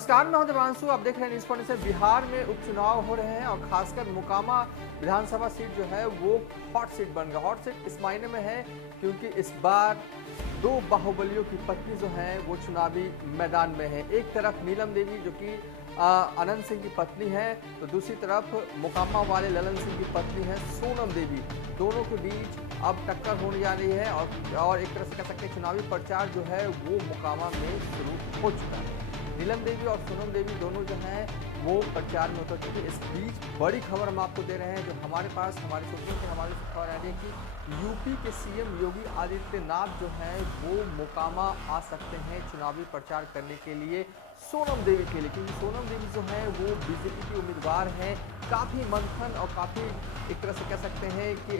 नमस्कार, मैं हूं देवांशु। आप देख रहे हैं न्यूज़ 24। बिहार में उपचुनाव हो रहे हैं और खासकर मोकामा विधानसभा सीट जो है वो हॉट सीट बन गया। हॉट सीट इस मायने में है क्योंकि इस बार दो बाहुबलियों की पत्नी जो है वो चुनावी मैदान में है। एक तरफ नीलम देवी जो कि अनंत सिंह की पत्नी है, तो दूसरी तरफ मोकामा वाले ललन सिंह की पत्नी है सोनम देवी। दोनों के बीच अब टक्कर होने जा रही है और एक तरह से कह सकते हैं चुनावी प्रचार जो है वो मोकामा में शुरू हो चुका है। नीलम देवी और सोनम देवी दोनों जो हैं वो प्रचार में उतर चुके हैं। इस बीच बड़ी खबर हम आपको दे रहे हैं जो हमारे पास हमारे सूत्रों से हमारे खबर आ रही है कि यूपी के सीएम योगी आदित्यनाथ जो हैं वो मोकामा आ सकते हैं चुनावी प्रचार करने के लिए सोनम देवी के लिए, क्योंकि सोनम देवी जो है वो बीजेपी की उम्मीदवार हैं। काफ़ी मंथन और काफ़ी एक तरह से कह सकते हैं कि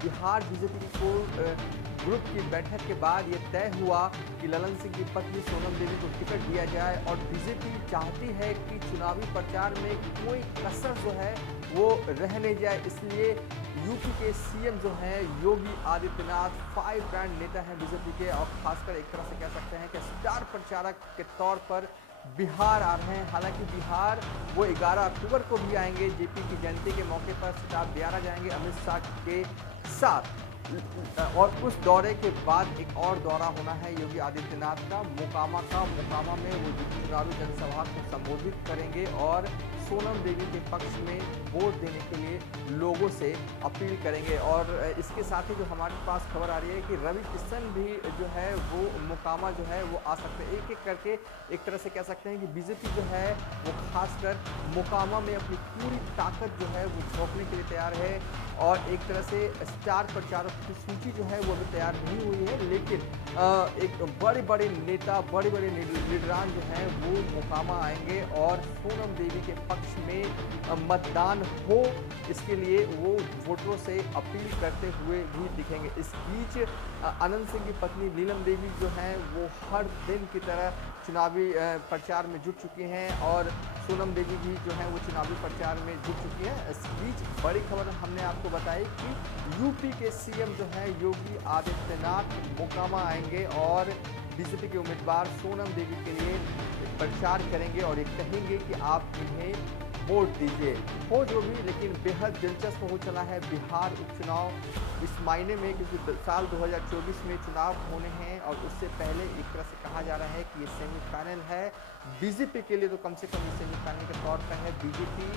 बिहार बीजेपी को ग्रुप की बैठक के बाद ये तय हुआ कि ललन सिंह की पत्नी सोनम देवी को टिकट दिया जाए और बीजेपी चाहती है कि चुनावी प्रचार में कोई कसर जो है वो रहने जाए। इसलिए यूपी के सीएम जो हैं योगी आदित्यनाथ 5 ब्रांड नेता हैं बीजेपी के और खासकर एक तरह से कह सकते हैं कि स्टार प्रचारक के तौर पर बिहार आ रहे हैं। हालांकि बिहार वो 11 अक्टूबर को भी आएंगे, जेपी की जयंती के मौके पर स्टार बिहार आ जाएंगे अमित शाह के साथ। और उस दौरे के बाद एक और दौरा होना है योगी आदित्यनाथ का मोकामा में वो चुनावी जनसभा को संबोधित करेंगे और सोनम देवी के पक्ष में वोट देने के लिए लोगों से अपील करेंगे। और इसके साथ ही जो हमारे पास खबर आ रही है कि रवि किशन भी जो है वो मोकामा जो है वो आ सकते हैं। एक एक करके एक तरह से कह सकते हैं कि बीजेपी जो है वो खासकर मोकामा में अपनी पूरी ताकत जो है वो झोंकने के लिए तैयार है और एक तरह से स्टार प्रचारक की सूची जो है वो अभी तैयार नहीं हुई है, लेकिन एक बड़े नेता बड़े लीडरान जो हैं वो मोकामा आएंगे और सोनम देवी के पक्ष में मतदान हो इसके लिए वो वोटरों से अपील करते हुए भी दिखेंगे। इस बीच अनंत सिंह की पत्नी नीलम देवी जो हैं वो हर दिन की तरह चुनावी प्रचार में जुट चुकी हैं और सोनम देवी भी जो है वो चुनावी प्रचार में जुट चुकी है। इस बीच बड़ी खबर हमने आपको बताई कि यूपी के सीएम जो है योगी आदित्यनाथ मोकामा आएंगे और बीजेपी के उम्मीदवार सोनम देवी के लिए प्रचार करेंगे और ये कहेंगे कि आप इन्हें वोट दीजिए। हो जो भी, लेकिन बेहद दिलचस्प हो चला है बिहार उपचुनाव इस मायने में क्योंकि साल 2024 में चुनाव होने हैं और उससे पहले एक तरह से कहा जा रहा है कि ये सेमीफाइनल है बीजेपी के लिए, तो कम से कम ये सेमीफाइनल के तौर पर है। बीजेपी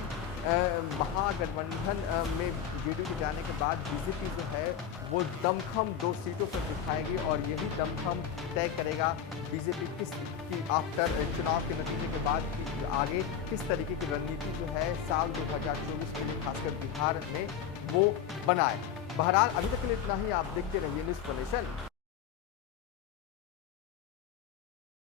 महागठबंधन में जेडीयू के जाने के बाद बीजेपी जो है वो दमखम 2 सीटों पर दिखाएगी और यही दमखम तय करेगा बीजेपी आफ्टर चुनाव के नतीजे के बाद कि आगे किस तरीके की रणनीति जो है साल 2024 के लिए खासकर बिहार में वो बनाए। बहरहाल अभी तक के लिए इतना ही। आप देखते रहिए न्यूज़ 24।